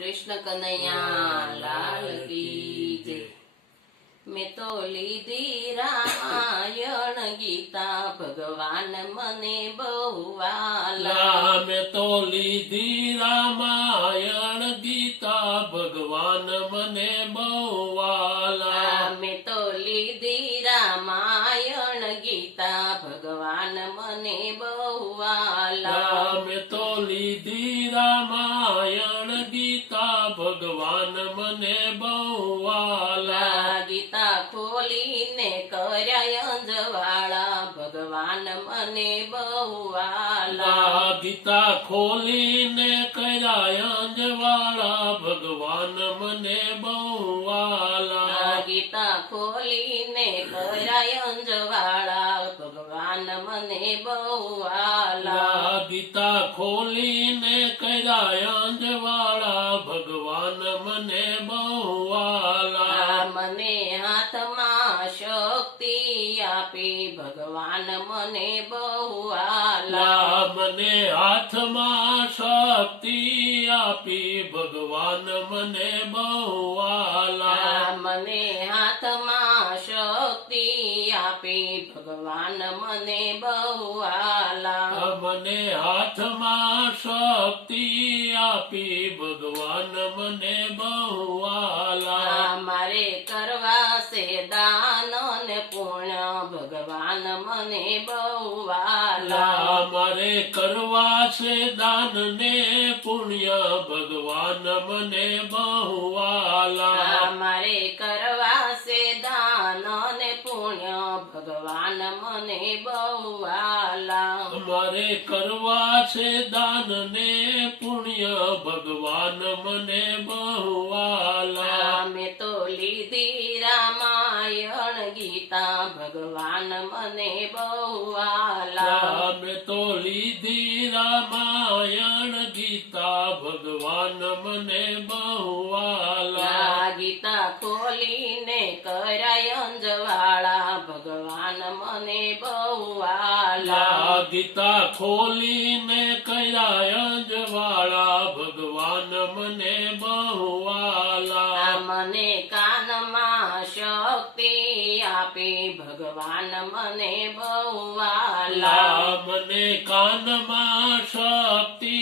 कृष्ण कन्हैया लाल की जय। मैं तो लीधी रामायण गीता भगवान मने बहुवाला। मैं तो लीधी रामायण गीता भगवान मने बहुवाला। मैं तो लीधी रामायण गीता भगवान मने बहुवाला। मैं तो लीधी रामायण गीता भगवान मने बहुवाला। गीता खोलीने कर्या अंजवाळा भगवान मने बहुवाला। गीता खोलीने कर्या अंजवाळा भगवान मने बहुवाला। गीता खोलीने कर्या अंजवाळा भगवान मने बहुवाला। गीता खोलीने कर्या अंजवाळा भगवान मने बहुवाला। मने हाथमां शक्ति आपी भगवान मने बहुवाला। मने हाथमां शक्ति आपी भगवान मने बहुवाला। मने हाथमां शक्ति आपी भगवान मने बहुवाला। मने हाथमां शक्ति आपी भगवान मने बहुवाला। मारे करवा से दान ने पुण्य भगवान मने बहुवाला। मारे करवा से दान ने पुण्य भगवान मने बहुवाला। मारे करवा से दान ने पुण्य भगवान मने बहुवाला। मारे करवा से दान ने पुण्य भगवान मने बहुवाला। मैं तो लीधी रामायण गीता भगवान मने बहुवाला। मैं तो लीधी रामायण गीता भगवान मने बहुवाला। गीता खोलीने कर्या अंजवाळा भगवान मने बहुवाला। गीता खोलीने कर्या अंजवाळा भगवान मने बहुवाला। मने कानमा शक्ति आपी भगवान मने बहुवाला। मने कानमा शक्ति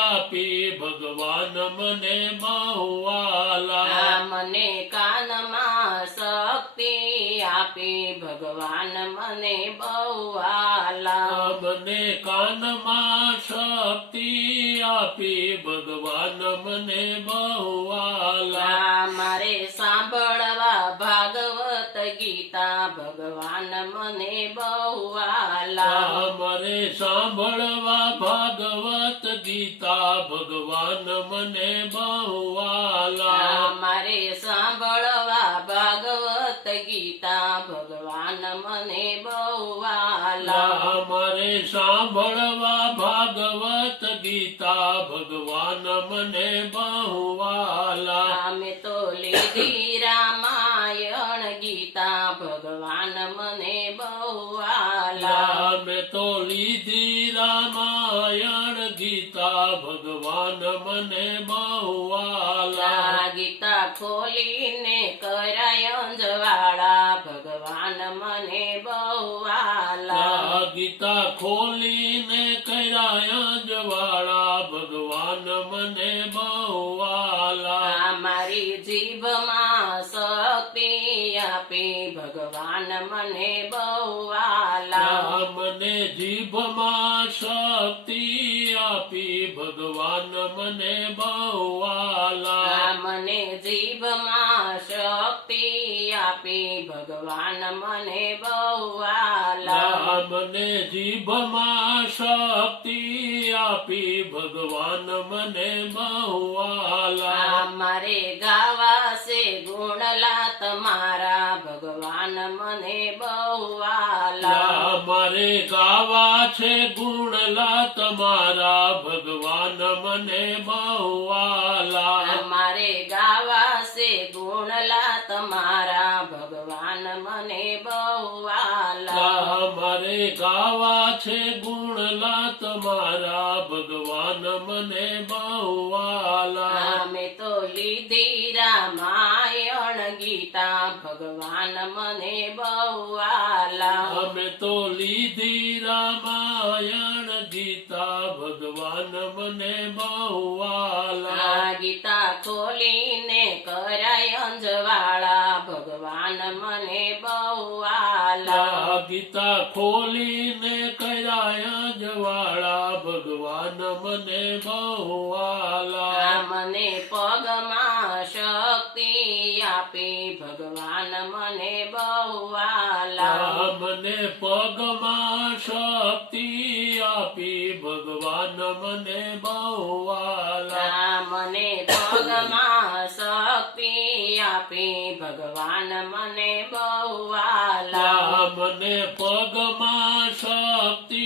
आपी भगवान मने बहुवाला। मने कानमा शक्ति आपी भगवान मने बहुवाला। मने कानमा शक्ति आपी भगवान मने बहुवाला। मारे सांभळवा भागवत गीता भगवान मने बहुवाला। मारे सांभळवा भागवत गीता भगवान मने बहुवाला। मारे सांभळवा भागवत गीता भगवान मने बहुवाला। मारे सांभळवा भागवत गीता भगवान मने बहुवाला। मैं तो लीधी रामायण गीता भगवान मने बहुवाला। मैं तो लीधी रामायण गीता भगवान मने बहुवाला। गीता खोलीने कर्या अंजवाळा भगवान मने बहुवाला। गीता खोलीने कर्या अंजवाळा भगवान मने बहुवाला। मारी जीभमां शक्ति आपी भगवान मने बहुवाला। मने जीभमां शक्ति आपी भगवान मने बहुवाला। मने जीभमां शक्ति आपी भगवान मने बहुवाला। मने जीभमां शक्ति आपी भगवान मने बहुवाला। मारे गावा से गुणला तमारा भगवान मने बहुवाला। मारे गावा छे गुणला तमारा भगवान मने बहुवाला। मारे गावा से गुणला तमारा भगवान मने बहुवाला। मारे गावा छे गुणला तमारा भगवान મને બહુવાલા અમે તો લીધી રામાયણ ગીતા ભગવાન મને બહુ વાલા અમે તો લીધી રામાયણ ગીતા ભગવાન મને બહુ વાલા આ ગીતા ખોલીને કરાય અંજવાળા ભગવાન મને બહુ વાલા આ ગીતા ખોલીને કર્યા જવાળા ભગવાન મને બહુ વાલા આ મને પગમાં શક્તિ આપી ભગવાન મને બહુ વાલા મને પગમાં શક્તિ આપી ભગવાન મને બહુ વાલા આ મને પગમાં શક્તિ આપી ભગવાન મને બહુ વાલા મને પગમાં શક્તિ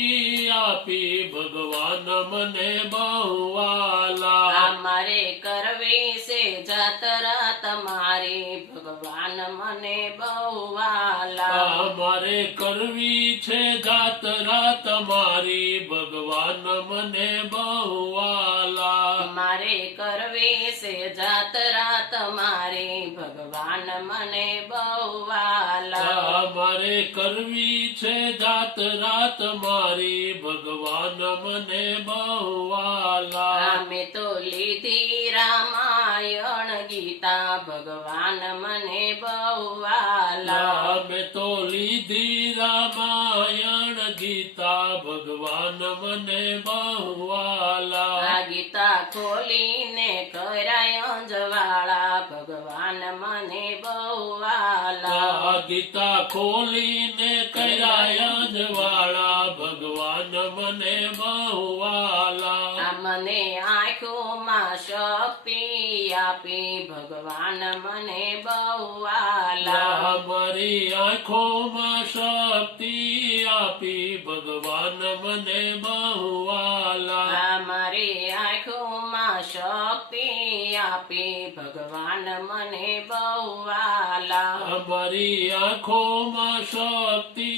આપી ભગવાન મને બહુ વાલા અમારે કરવી છે જાત્રા તમારી ભગવાન મને બહુ વાલા અમારે કરવી છે જાત્રા તમારી ભગવાન મને બહુ વાલા મારે કરવી છે જાત્રા તમારી ભગવાન મને બહુ વાલા મારે કરવી છે જાત્રા તમારી ભગવાન મને બહુ વાલા અમે તો લીધી રામાયણ ગીતા ભગવાન મને બહુ વાલા અમે તો લીધી રામાયણ ગીતા ભગવાન મને બહુ વાલા આ ગીતા ખોલીને કરાય અંજવાળા ભગવાન મને બહુ વાલા આ ગીતા ખોલીને કર્યા જવાળા ભગવાન મને બહુ વાલા આ મને આંખોમાં શક્તિ આપી ભગવાન મને બહુ વાલા મારી આંખોમાં શક્તિ આપી ભગવાન મને બહુ વાલા આ મારી આંખોમાં શક્તિ આપી ભગવાન મને બહુ વાલા મારી આંખોમાં શક્તિ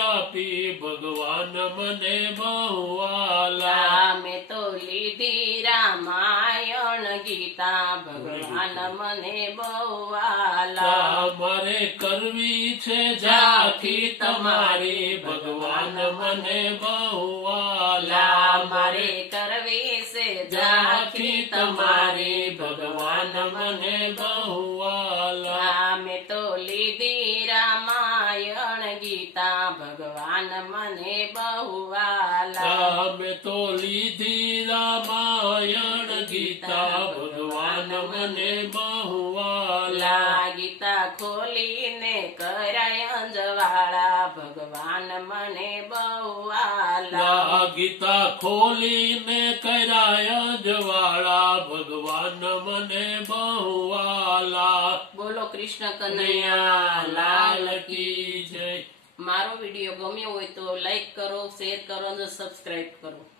આપી ભગવાન મને બહુ વાલા અમે તો લીધી રામાયણ ગીતા ભગવાન મને બહુ વાલા મારે કરવી છે ઝાંખી તમારી ભગવાન મને બહુ વાલા મારે કરવી છે ઝાંખી તમારી ભગવાન મને બહુ વાલા અમે તો લીધી રામાયણ ગીતા ભગવાન મને બહુ વાલા અમે તો લીધી રામાયણ ગીતા ભગવાન મને બહુ વાલા ગીતા ખોલીને કરાય અંજવાળા ભગવાન મને બહુ વાલા ગીતા ખોલીને કર્યા જવાળા ભગવાન મને બહુ વાલા બોલો કૃષ્ણ કનૈયા લાલ કી જય મારો વિડીયો ગમ્યો હોય તો લાઈક કરો શેર કરો અને સબસ્ક્રાઇબ કરો